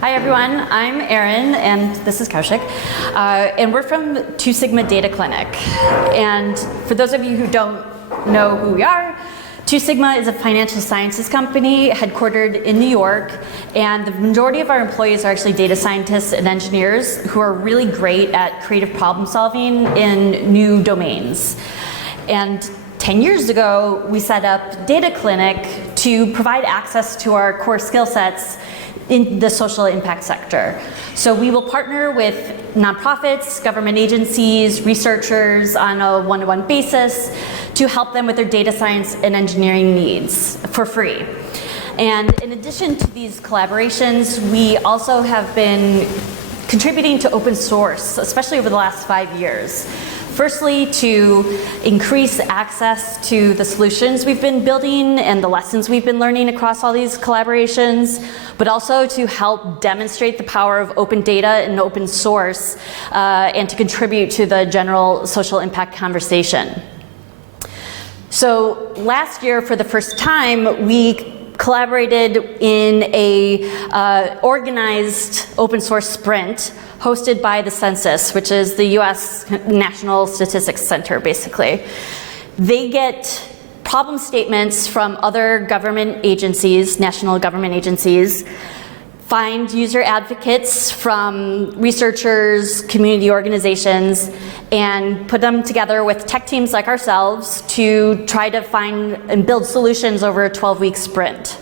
Hi everyone, I'm Erin and this is Kaushik. And we're from 2 Sigma Data Clinic. And for those of you who don't know who we are, 2 Sigma is a financial sciences company headquartered in New York, and the majority of our employees are actually data scientists and engineers who are really great at creative problem solving in new domains. And 10 years ago, we set up Data Clinic to provide access to our core skill sets in the social impact sector. So we will partner with nonprofits, government agencies, researchers on a one-to-one basis to help them with their data science and engineering needs for free. And in addition to these collaborations, we also have been contributing to open source, especially over the last 5 years. Firstly, to increase access to the solutions we've been building and the lessons we've been learning across all these collaborations, but also to help demonstrate the power of open data and open source and to contribute to the general social impact conversation. So last year, for the first time, we collaborated in a organized open source sprint hosted by the Census, which is the US National Statistics Center, basically. They get problem statements from other government agencies, national government agencies, find user advocates from researchers, community organizations, and put them together with tech teams like ourselves to try to find and build solutions over a 12-week sprint.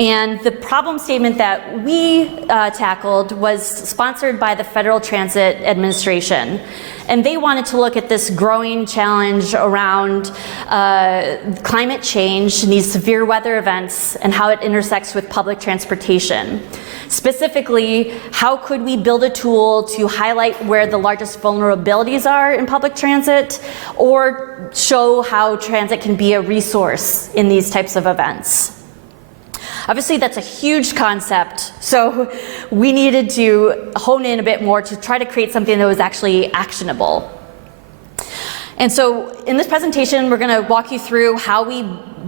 And the problem statement that we tackled was sponsored by the Federal Transit Administration. And they wanted to look at this growing challenge around climate change and these severe weather events and how it intersects with public transportation. Specifically, how could we build a tool to highlight where the largest vulnerabilities are in public transit, or show how transit can be a resource in these types of events? Obviously, that's a huge concept, so we needed to hone in a bit more to try to create something that was actually actionable. And so in this presentation, we're going to walk you through how we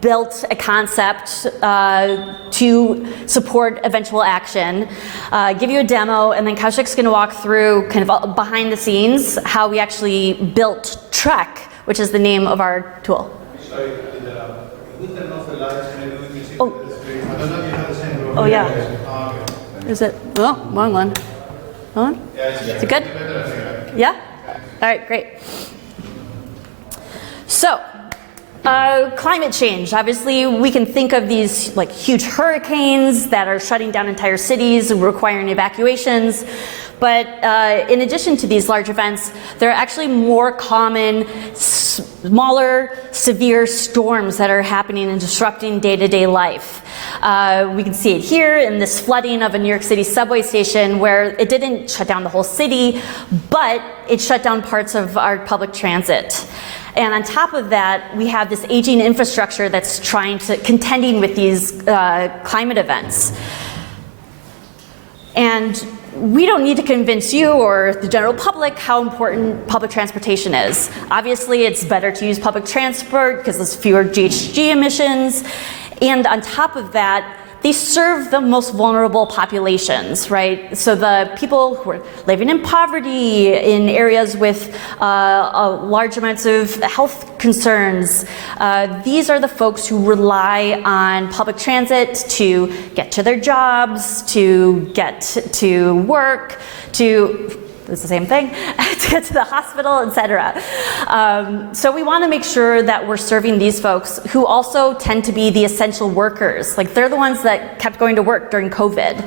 built a concept to support eventual action, give you a demo, and then Kaushik's going to walk through kind of behind the scenes how we actually built TREC, which is the name of our tool. Sorry, we turn off the lights, maybe we can see Oh. the screen. I don't know if you have the same problem. Oh, yeah. Okay. Is it? Oh, wrong one. On? Yeah, Is it good? Yeah? All right, great. So, climate change. Obviously, we can think of these like huge hurricanes that are shutting down entire cities and requiring evacuations. But in addition to these large events, there are actually more common, smaller, severe storms that are happening and disrupting day-to-day life. We can see it here in this flooding of a New York City subway station where it didn't shut down the whole city, but it shut down parts of our public transit. And on top of that, we have this aging infrastructure that's contending with these climate events. And we don't need to convince you or the general public how important public transportation is. Obviously, it's better to use public transport because there's fewer GHG emissions. And on top of that, they serve the most vulnerable populations, right? So the people who are living in poverty, in areas with large amounts of health concerns, these are the folks who rely on public transit to get to their jobs, to get to work, it's the same thing, to get to the hospital, etc. So we want to make sure that we're serving these folks who also tend to be the essential workers. Like they're the ones that kept going to work during COVID.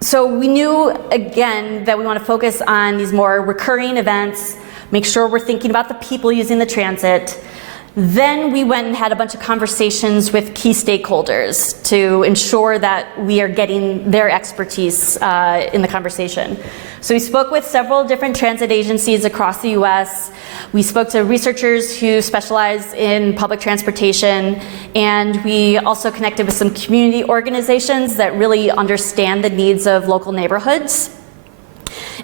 So we knew, again, that we want to focus on these more recurring events, make sure we're thinking about the people using the transit. Then we went and had a bunch of conversations with key stakeholders to ensure that we are getting their expertise in the conversation. So we spoke with several different transit agencies across the US. We spoke to researchers who specialize in public transportation, and we also connected with some community organizations that really understand the needs of local neighborhoods.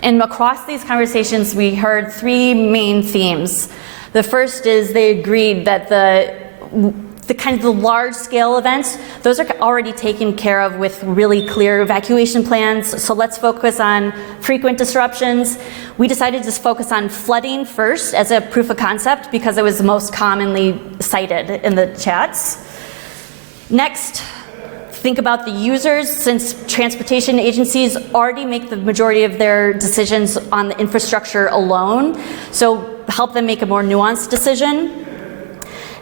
And across these conversations, we heard 3 main themes. The first is they agreed that the kind of the large scale events, those are already taken care of with really clear evacuation plans. So let's focus on frequent disruptions. We decided to just focus on flooding first as a proof of concept because it was most commonly cited in the chats. Next, think about the users, since transportation agencies already make the majority of their decisions on the infrastructure alone. So help them make a more nuanced decision.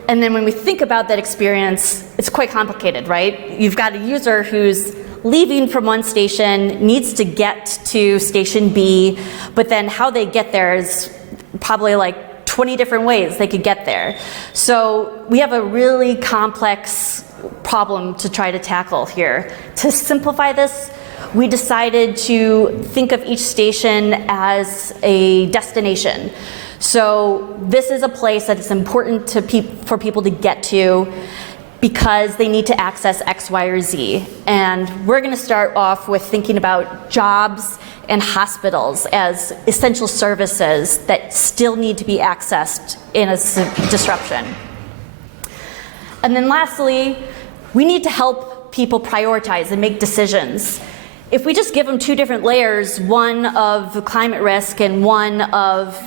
And then when we think about that experience, it's quite complicated, right? You've got a user who's leaving from one station, needs to get to station B, but then how they get there is probably like 20 different ways they could get there. So we have a really complex problem to try to tackle here. To simplify this, we decided to think of each station as a destination. So this is a place that is important for people to get to because they need to access X, Y, or Z. And we're going to start off with thinking about jobs and hospitals as essential services that still need to be accessed in a disruption. And then lastly, we need to help people prioritize and make decisions. If we just give them two different layers, one of climate risk and one of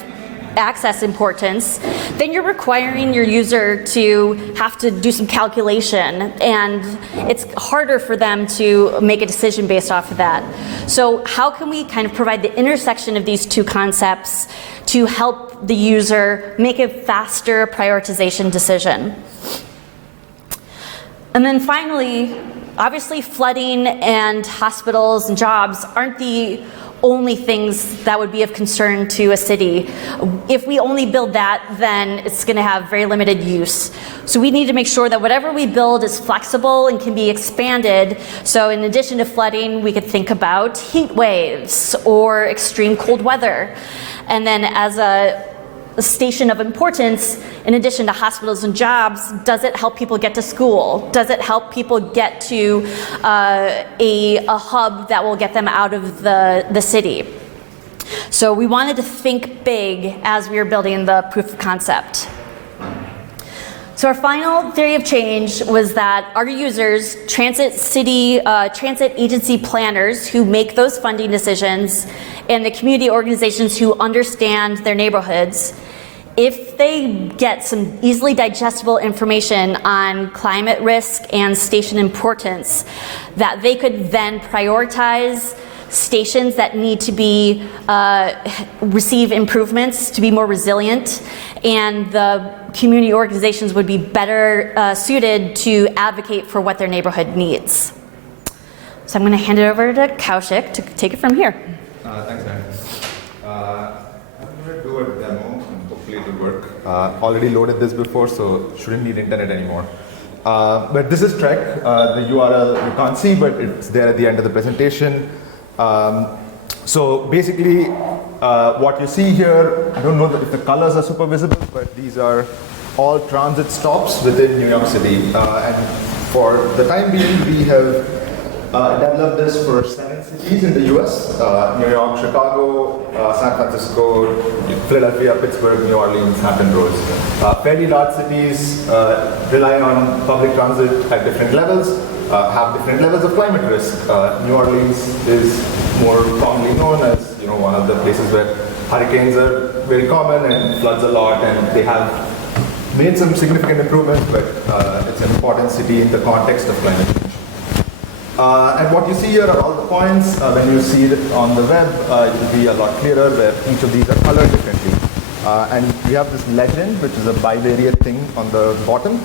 access importance, then you're requiring your user to have to do some calculation, and it's harder for them to make a decision based off of that. So how can we kind of provide the intersection of these two concepts to help the user make a faster prioritization decision? And then finally, obviously flooding and hospitals and jobs aren't the only things that would be of concern to a city. If we only build that, then it's going to have very limited use. So we need to make sure that whatever we build is flexible and can be expanded. So in addition to flooding, we could think about heat waves or extreme cold weather. And then as a station of importance, in addition to hospitals and jobs, does it help people get to school? Does it help people get to a hub that will get them out of the city? So we wanted to think big as we were building the proof of concept. So our final theory of change was that our users, transit agency planners who make those funding decisions, and the community organizations who understand their neighborhoods, if they get some easily digestible information on climate risk and station importance, that they could then prioritize stations that need to be receive improvements to be more resilient, and the community organizations would be better suited to advocate for what their neighborhood needs. So I'm going to hand it over to Kaushik to take it from here. Thanks, Erin. I'm going to do a demo, and hopefully it will work. Already loaded this before, so shouldn't need internet anymore. But this is TREC. The URL you can't see, but it's there at the end of the presentation. So basically, what you see here, I don't know if the colors are super visible, but these are all transit stops within New York City. And for the time being, we have developed this for 7 cities in the US, New York, Chicago, San Francisco, Philadelphia, Pittsburgh, New Orleans, Hampton Roads. Fairly large cities rely on public transit at different levels, have different levels of climate risk. New Orleans is more commonly known as one of the places where hurricanes are very common and floods a lot, and they have made some significant improvements, but it's an important city in the context of climate change. And what you see here are all the points. When you see it on the web, it will be a lot clearer where each of these are colored differently. And we have this legend, which is a bivariate thing on the bottom.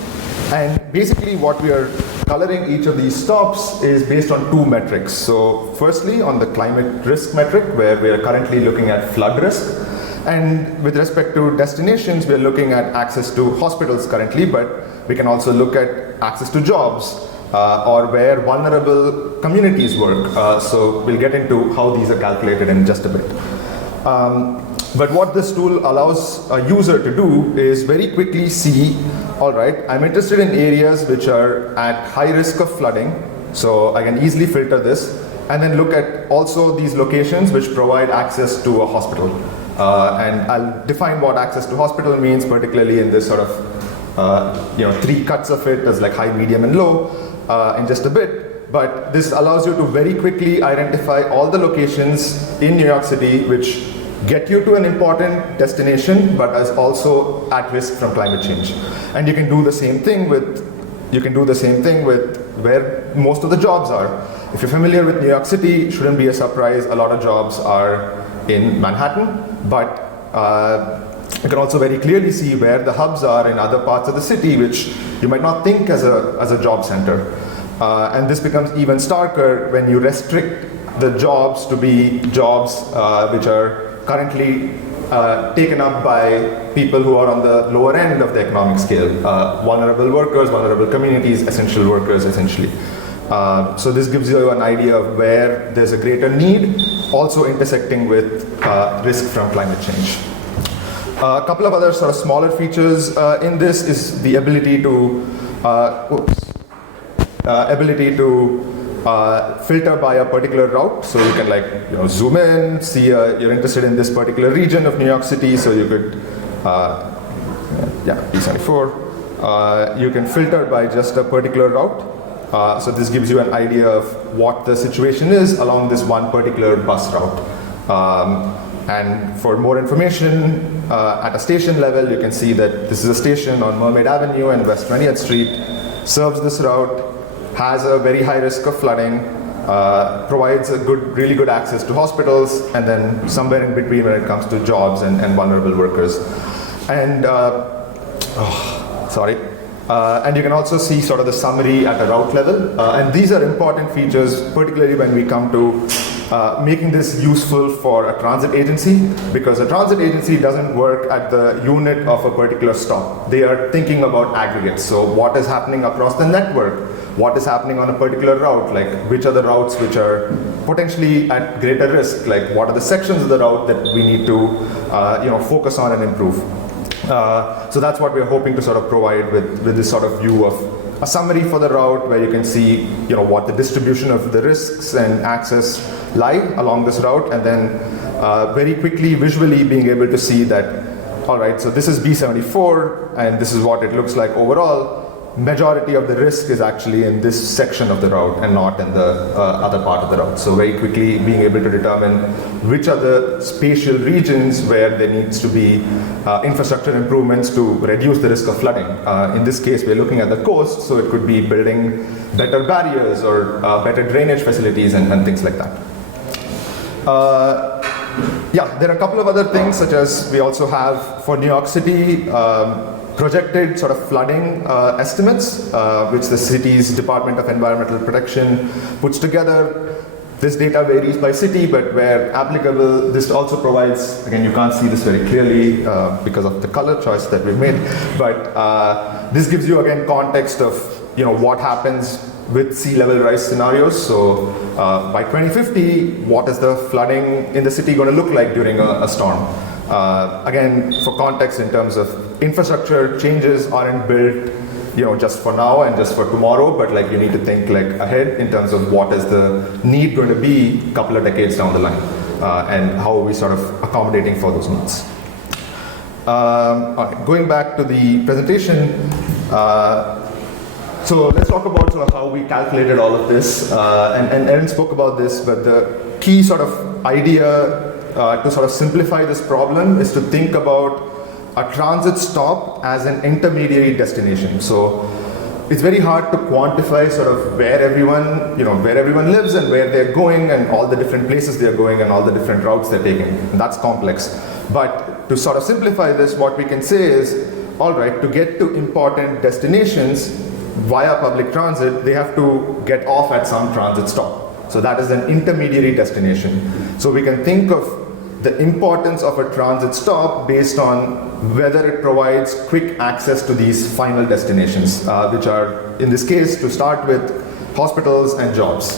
And basically what we are coloring each of these stops is based on 2 metrics. So firstly, on the climate risk metric, where we are currently looking at flood risk. And with respect to destinations, we are looking at access to hospitals currently, but we can also look at access to jobs, or where vulnerable communities work. So we'll get into how these are calculated in just a bit. But what this tool allows a user to do is very quickly see, all right, I'm interested in areas which are at high risk of flooding, so I can easily filter this, and then look at also these locations which provide access to a hospital. And I'll define what access to hospital means, particularly in this sort of 3 cuts of it as like high, medium, and low in just a bit. But this allows you to very quickly identify all the locations in New York City which get you to an important destination, but is also at risk from climate change. And you can do the same thing with where most of the jobs are. If you're familiar with New York City, it shouldn't be a surprise. A lot of jobs are in Manhattan, but you can also very clearly see where the hubs are in other parts of the city, which you might not think as a job center. And this becomes even starker when you restrict the jobs to be jobs which are currently taken up by people who are on the lower end of the economic scale, vulnerable workers, vulnerable communities, essential workers, essentially. So this gives you an idea of where there's a greater need, also intersecting with risk from climate change. A couple of other sort of smaller features in this is the ability to filter by a particular route. So you can zoom in, see you're interested in this particular region of New York City, so you could, P74, you can filter by just a particular route. So this gives you an idea of what the situation is along this one particular bus route. And for more information, at a station level, you can see that this is a station on Mermaid Avenue and West 20th Street, serves this route, has a very high risk of flooding, provides really good access to hospitals, and then somewhere in between when it comes to jobs and vulnerable workers. And, and you can also see sort of the summary at a route level. And these are important features, particularly when we come to making this useful for a transit agency, because a transit agency doesn't work at the unit of a particular stop. They are thinking about aggregates. So what is happening across the network? What is happening on a particular route? Like which are the routes which are potentially at greater risk? Like what are the sections of the route that we need to focus on and improve? So that's what we're hoping to sort of provide with this sort of view of a summary for the route, where you can see what the distribution of the risks and access lie along this route, and then very quickly visually being able to see that, all right, so this is B74 and this is what it looks like overall. Majority of the risk is actually in this section of the route and not in the other part of the route. So very quickly being able to determine which are the spatial regions where there needs to be infrastructure improvements to reduce the risk of flooding. In this case, we're looking at the coast, so it could be building better barriers or better drainage facilities and things like that. There are a couple of other things, such as we also have for New York City, projected sort of flooding estimates, which the city's Department of Environmental Protection puts together. This data varies by city, but where applicable, this also provides, again, you can't see this very clearly because of the color choice that we've made, but this gives you, again, context of what happens with sea level rise scenarios. So by 2050, what is the flooding in the city going to look like during a storm? Again, for context in terms of infrastructure, changes aren't built just for now and just for tomorrow, but you need to think ahead in terms of what is the need going to be a couple of decades down the line, and how are we sort of accommodating for those needs. Going back to the presentation, so let's talk about sort of how we calculated all of this, and Erin spoke about this, but the key sort of idea to sort of simplify this problem is to think about a transit stop as an intermediary destination. So it's very hard to quantify sort of where everyone lives and where they're going and all the different places they're going and all the different routes they're taking. And that's complex. But to sort of simplify this, what we can say is, all right, to get to important destinations via public transit, they have to get off at some transit stop. So that is an intermediary destination. So we can think of the importance of a transit stop based on whether it provides quick access to these final destinations, which are, in this case, to start with, hospitals and jobs.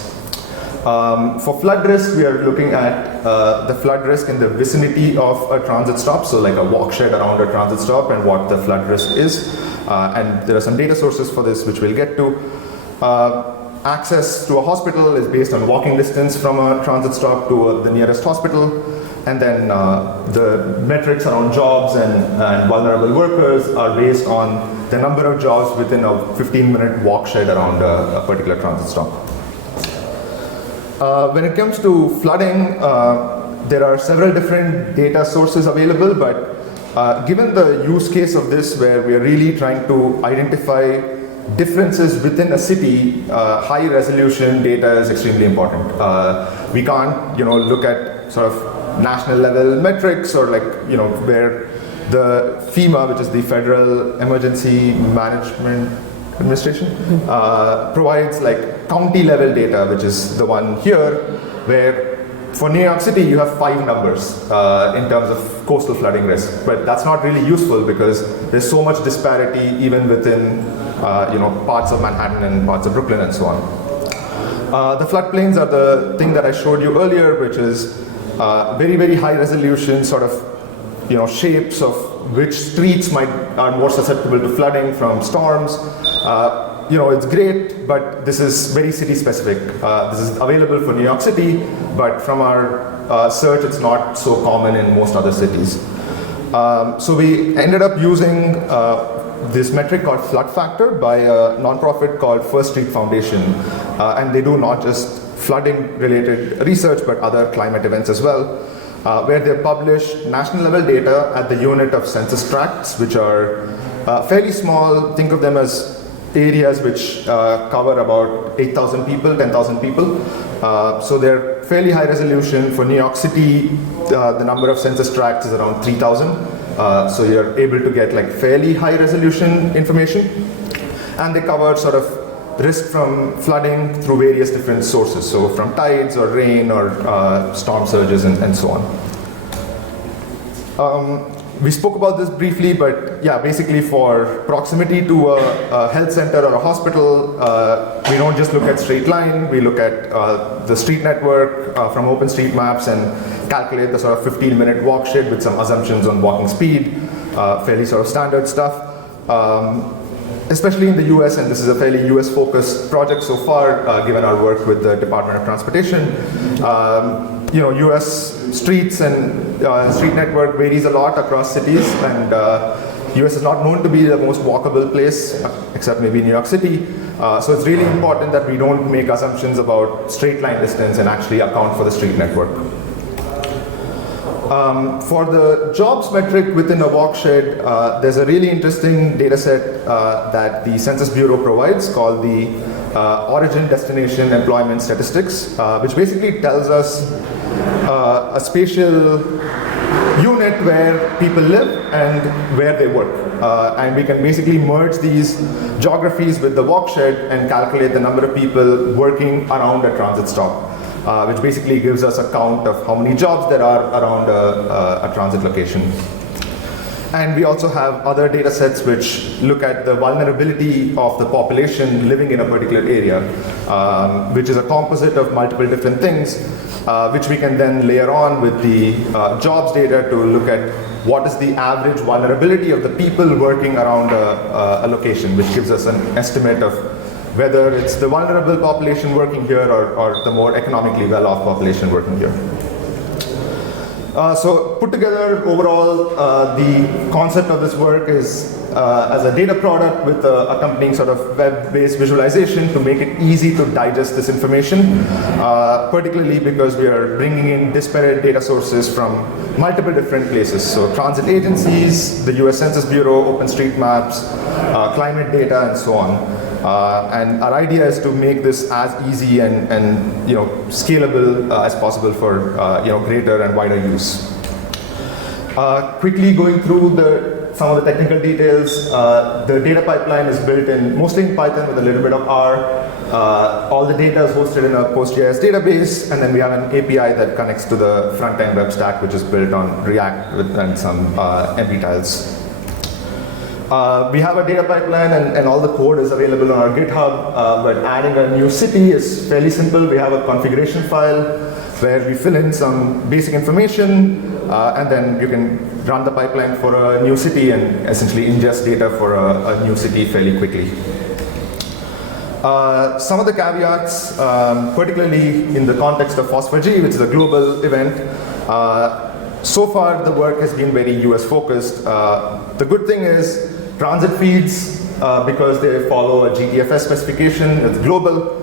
For flood risk, we are looking at the flood risk in the vicinity of a transit stop, so like a walk shed around a transit stop and what the flood risk is. And there are some data sources for this, which we'll get to. Access to a hospital is based on walking distance from a transit stop to the nearest hospital. And then the metrics around jobs and vulnerable workers are based on the number of jobs within a 15-minute walk shed around a particular transit stop. When it comes to flooding, there are several different data sources available, but given the use case of this, where we are really trying to identify differences within a city, high resolution data is extremely important. We can't, look at sort of national level metrics, or where the FEMA, which is the Federal Emergency Management Administration, provides county level data, which is the one here, where for New York City you have 5 numbers in terms of coastal flooding risk, but that's not really useful because there's so much disparity even within parts of Manhattan and parts of Brooklyn and so on. The floodplains are the thing that I showed you earlier, which is very, very high resolution sort of shapes of which streets are more susceptible to flooding from storms. It's great, but this is very city specific. This is available for New York City, but from our search, it's not so common in most other cities. So we ended up using this metric called flood factor by a nonprofit called First Street Foundation, and they do not just flooding related research, but other climate events as well, where they publish national level data at the unit of census tracts, which are fairly small. Think of them as areas which cover about 8,000 people, 10,000 people. So they're fairly high resolution. For New York City, the number of census tracts is around 3,000. So you're able to get fairly high resolution information. And they cover sort of risk from flooding through various different sources. So from tides or rain or storm surges and so on. We spoke about this briefly, but yeah, basically for proximity to a health center or a hospital, we don't just look at straight line, we look at the street network from OpenStreetMaps and calculate the sort of 15-minute walk shed with some assumptions on walking speed, fairly sort of standard stuff. Especially in the US, and this is a fairly US focused project so far, given our work with the Department of Transportation. US streets and street network varies a lot across cities, and US is not known to be the most walkable place, except maybe New York City. So it's really important that we don't make assumptions about straight line distance and actually account for the street network. For the jobs metric within a walk shed, there's a really interesting data set that the Census Bureau provides called the Origin Destination Employment Statistics, which basically tells us a spatial unit where people live and where they work. And we can basically merge these geographies with the walk shed and calculate the number of people working around a transit stop. Which basically gives us a count of how many jobs there are around a transit location. And we also have other data sets which look at the vulnerability of the population living in a particular area, which is a composite of multiple different things, which we can then layer on with the jobs data to look at what is the average vulnerability of the people working around a location, which gives us an estimate of whether it's the vulnerable population working here or the more economically well-off population working here. So put together overall, the concept of this work is as a data product with accompanying sort of web-based visualization to make it easy to digest this information, particularly because we are bringing in disparate data sources from multiple different places. So transit agencies, the US Census Bureau, OpenStreetMaps, climate data, and so on. And our idea is to make this as easy and scalable as possible for greater and wider use. Quickly going through some of the technical details, the data pipeline is built mostly in Python with a little bit of R. All the data is hosted in a PostGIS database, and then we have an API that connects to the front-end web stack, which is built on React and some MB tiles. We have a data pipeline and all the code is available on our GitHub, but adding a new city is fairly simple. We have a configuration file where we fill in some basic information, and then you can run the pipeline for a new city and essentially ingest data for a new city fairly quickly. Some of the caveats, particularly in the context of Phosphor-G, which is a global event, So far, the work has been very US focused. The good thing is transit feeds, because they follow a GTFS specification, it's global.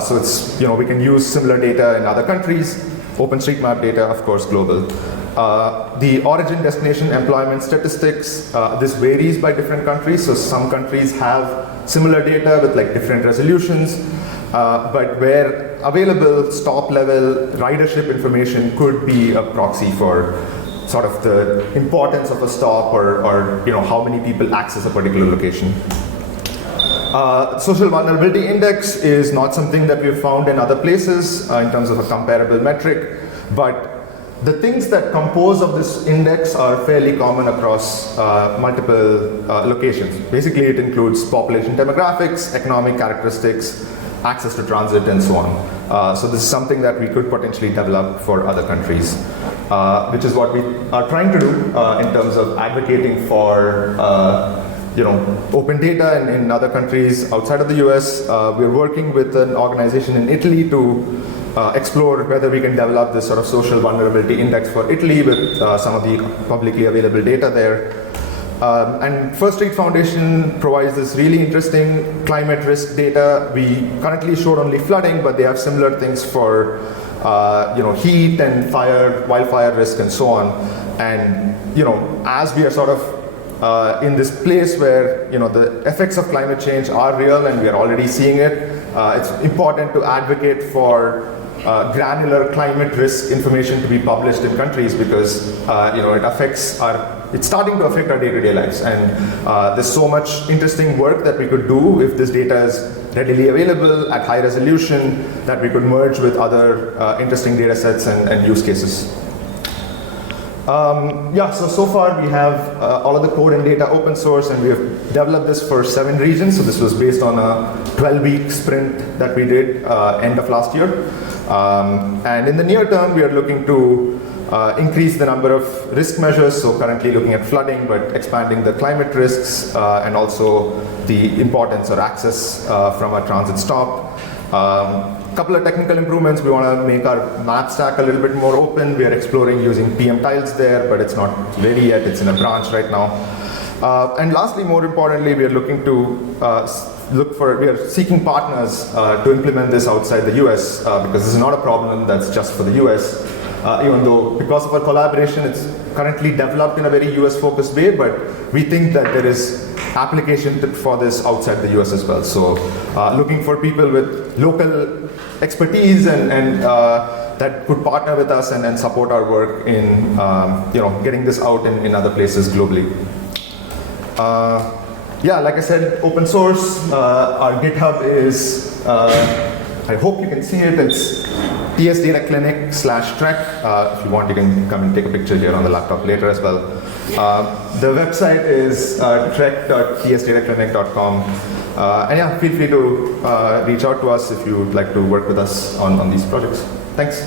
So it's, we can use similar data in other countries. OpenStreetMap data, of course, global. The origin, destination, employment statistics, this varies by different countries. So some countries have similar data with like different resolutions, but where available, stop level ridership information could be a proxy for sort of the importance of a stop or how many people access a particular location. Social vulnerability index is not something that we've found in other places in terms of a comparable metric, but the things that compose of this index are fairly common across multiple locations. Basically, it includes population demographics, economic characteristics, access to transit, and so on. So this is something that we could potentially develop for other countries, which is what we are trying to do in terms of advocating for open data in other countries outside of the US. We're working with an organization in Italy to explore whether we can develop this sort of social vulnerability index for Italy with some of the publicly available data there. And First Street Foundation provides this really interesting climate risk data. We currently showed only flooding, but they have similar things for heat and fire, wildfire risk, and so on. And as we are sort of in this place where the effects of climate change are real and we are already seeing it, it's important to advocate for granular climate risk information to be published in countries because it's starting to affect our day-to-day lives, and there's so much interesting work that we could do if this data is readily available at high resolution that we could merge with other interesting data sets and use cases. So far we have all of the code and data open source, and we have developed this for 7 regions. So this was based on a 12-week sprint that we did end of last year. And in the near term, we are looking to increase the number of risk measures. So currently looking at flooding, but expanding the climate risks and also the importance or access from a transit stop. Couple of technical improvements. We want to make our map stack a little bit more open. We are exploring using PM tiles there, but it's not ready yet. It's in a branch right now. And lastly, more importantly, we are looking to we are seeking partners to implement this outside the US because this is not a problem that's just for the US. Even though because of our collaboration, it's currently developed in a very US focused way, but we think that there is application for this outside the US as well. So looking for people with local expertise and that could partner with us and support our work in getting this out in other places globally. Like I said, open source. Our GitHub is, I hope you can see it, it's tsdataclinic/TREC. If you want, you can come and take a picture here on the laptop later as well. The website is trec.tsdataclinic.com. And feel free to reach out to us if you would like to work with us on these projects. Thanks.